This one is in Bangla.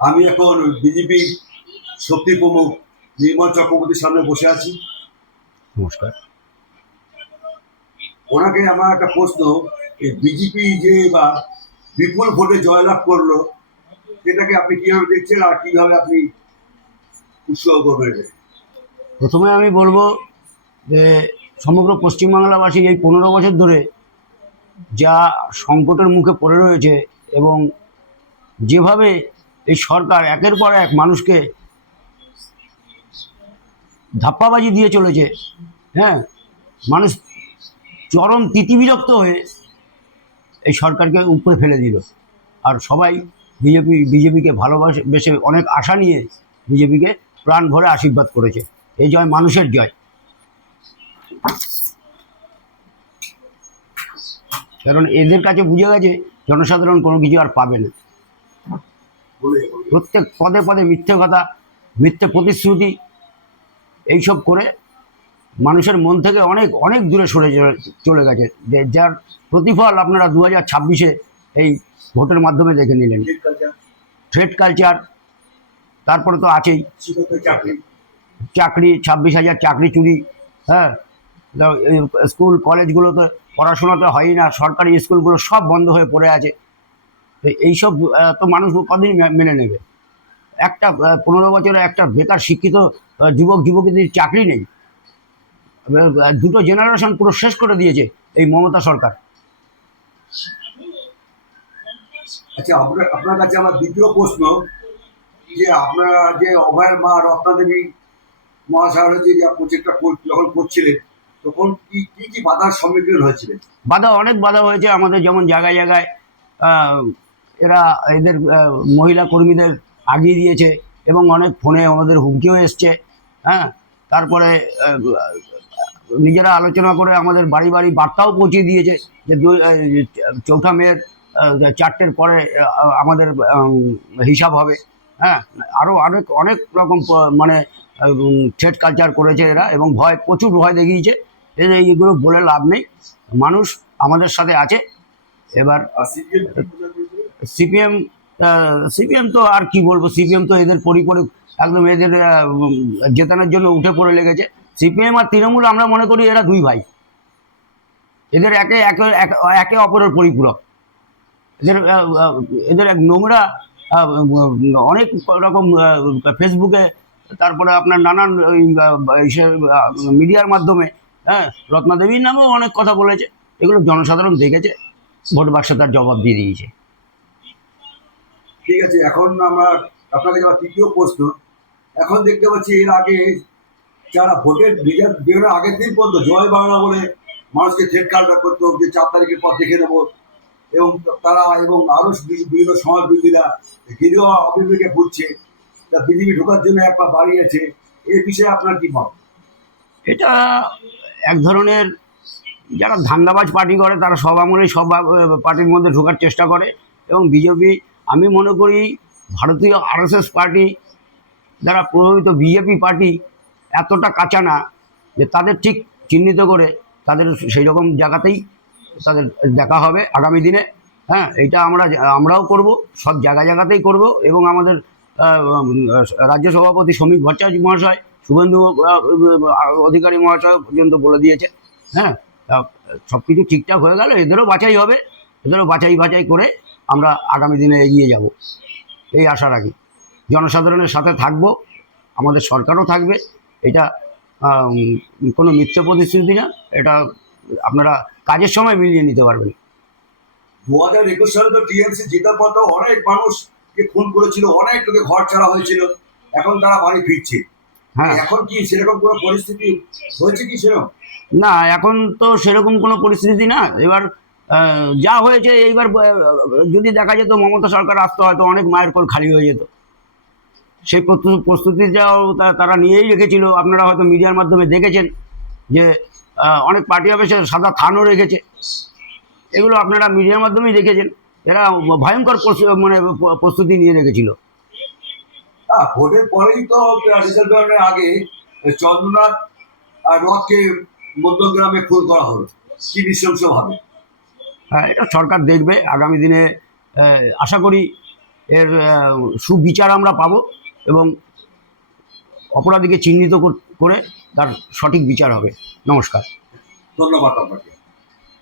আমি এখন বিজেপি শক্তি প্রমুখ নির্মল চক্রবর্তীর সামনে বসে আছি। নমস্কার। ওনাকে আমার একটা প্রশ্ন, এই বিজেপি যে এবার বিপুল ভোটে জয়লাভ করলো, সেটাকে আপনি কিভাবে দেখছেন আর কিভাবে আপনি উৎসাহ করবেন এটাকে? প্রথমে আমি বলবো যে সমগ্র পশ্চিমবাংলাবাসী এই 15 বছর ধরে যা সংকটের মুখে পড়ে রয়েছে এবং যেভাবে এই সরকার একের পর এক মানুষকে ধাপ্পাবাজি দিয়ে চলেছে, হ্যাঁ, মানুষ চরম তিতিবিরক্ত হয়ে এই সরকারকে উপরে ফেলে দিল। আর সবাই বিজেপিকে ভালোবাসে, অনেক আশা নিয়ে বিজেপিকে প্রাণ ভরে আশীর্বাদ করেছে। এই জয় মানুষের জয়। কারণ এদের কাছে বুঝে গেছে জনসাধারণ কোনো কিছু আর পাবে না। প্রত্যেক পদে পদে মিথ্যে কথা, মিথ্যে প্রতিশ্রুতি এইসব করে মানুষের মন থেকে অনেক অনেক দূরে সরে চলে গেছে, যার প্রতিফল আপনারা 2026-এ এই ভোটের মাধ্যমে দেখে নিলেন। থ্রেড কালচার, তারপরে তো আছেই চাকরি, 26,000 চাকরি চুরি। হ্যাঁ, স্কুল কলেজগুলোতে পড়াশোনাতে হয়ই না, সরকারি স্কুলগুলো সব বন্ধ হয়ে পড়ে আছে। এইসব তো মানুষ কদিন মেনে নেবে? একটা 15 বছরে একটা বেকার শিক্ষিত যুবক যুবতীদের চাকরি নেই। দুটো জেনারেশন পুরো শেষ করে দিয়েছে এই মমতা সরকার। আচ্ছা, আপনার কাছে আমার দ্বিতীয় প্রশ্ন, যে আপনারা যে অভয়ের মা রত্নাদেবী মহাশয় যে প্রজেক্টটা যখন করছিলেন, তখন কি কি কি বাধার সম্মুখীন হয়েছিলেন? অনেক বাধা হয়েছে আমাদের, যেমন জায়গায় জায়গায় এরা এদের মহিলা কর্মীদের আগিয়ে দিয়েছে এবং অনেক ফোনে আমাদের হুমকিও এসছে। হ্যাঁ, তারপরে নিজেরা আলোচনা করে আমাদের বাড়ি বাড়ি বার্তাও পৌঁছে দিয়েছে যে 4ঠা মের 4টের পরে আমাদের হিসাব হবে। হ্যাঁ, আরও অনেক অনেক রকম মানে থ্রেড কালচার করেছে এরা এবং প্রচুর ভয় দেখিয়েছে। এইগুলো বলে লাভ নেই, মানুষ আমাদের সাথে আছে। এবার সিপিএম সিপিএম তো আর কি বলবো, সিপিএম তো এদের একদম এদের জেতানোর জন্য উঠে পড়ে লেগেছে। সিপিএম আর তৃণমূল আমরা মনে করি এরা দুই ভাই, এদের একে একে একে অপরের পরিপূরক। এদের এদের এক নোংরা অনেক রকম ফেসবুকে, তারপরে আপনার নানান মিডিয়ার মাধ্যমে, হ্যাঁ, রত্নাদেবীর নামেও অনেক কথা বলেছে। এগুলো জনসাধারণ দেখেছে, ভোট বাক্সে তার জবাব দিয়ে দিয়েছে। ঠিক আছে, এখন আপনাকে আমার তৃতীয় প্রশ্ন, এখন দেখতে পাচ্ছি এর আগে যারা ভোটের রেজাল্ট বেরোনোর আগের দিন পর্যন্ত জয় বাংলা বলে মানুষকে থ্রেড কালচার করতো যে 4 তারিখের পর দেখে দেবো, এবং তারা এবং আরো বিভিন্ন সমাজ বিরোধীরা গৃহ অবিবেকে ভুগছে, তা বিজেপি ঢোকার জন্য এক পা বাড়িয়েছে। এই বিষয়ে আপনার কি মত? এটা এক ধরনের, যারা ধান্দাবাজ পার্টি করে তারা সব আমলেই সব পার্টির মধ্যে ঢোকার চেষ্টা করে। এবং বিজেপি, আমি মনে করি ভারতীয় আরএসএস পার্টি দ্বারা প্রভাবিত বিজেপি পার্টি এতটা কাঁচা না যে তাদের ঠিক চিহ্নিত করে তাদের সেই রকম জায়গাতেই তাদের দেখা হবে আগামী দিনে। হ্যাঁ, এইটা আমরাও করব, সব জায়গাতেই করব। এবং আমাদের রাজ্য সভাপতি শ্রমিক ভট্টাচার্য মহাশয়, শুভেন্দু অধিকারী মহাশয় পর্যন্ত বলে দিয়েছে। হ্যাঁ, সব কিছু ঠিকঠাক হয়ে গেল, এদেরও বাছাই হবে, এদেরও বাছাই করে আমরা আগামী দিনে এগিয়ে যাব, এই আশা রাখি। জনসাধারণের সাথে থাকব, আমাদের সরকারও থাকবে। এটা কোনো মিথ্যে প্রতিশ্রুতি না, এটা আপনারা কাজের সময় মিলিয়ে নিতে পারবেন। 2021 সালে তো টিএমসি জেতার পর তো অনেক মানুষকে খুন করেছিল, অনেক লোকে ঘর ছাড়া হয়েছিল, এখন তারা বাড়ি ফিরছে। হ্যাঁ, এখন কি সেরকম কোনো পরিস্থিতি হয়েছে কি সেরকম? না, এখন তো সেরকম কোনো পরিস্থিতি না। এবার যা হয়েছে, এইবার যদি দেখা যেত মমতা সরকার আসতো, হয়তো অনেক মায়ের কোল খালি হয়ে যেত। সেই প্রস্তুতিটাও তারা নিয়েই রেখেছিল। আপনারা হয়তো মিডিয়ার মাধ্যমে দেখেছেন যে অনেক পার্টি অফিসে সাদা থানও রেখেছে। এগুলো আপনারা মিডিয়ার মাধ্যমেই দেখেছেন। এরা ভয়ঙ্কর মানে প্রস্তুতি নিয়ে রেখেছিল। ভোটের পরেই তো রেজাল্ট বেরোনোর আগে চন্দ্রনাথ আর রথকে মধ্যগ্রামে খুন করা হলো, কি নৃশংসভাবে। হ্যাঁ, এটা সরকার দেখবে আগামী দিনে। আশা করি এর সুবিচার আমরা পাবো এবং অপরাধীকে চিহ্নিত করে তার সঠিক বিচার হবে। নমস্কার। ধন্যবাদ আপনাকে।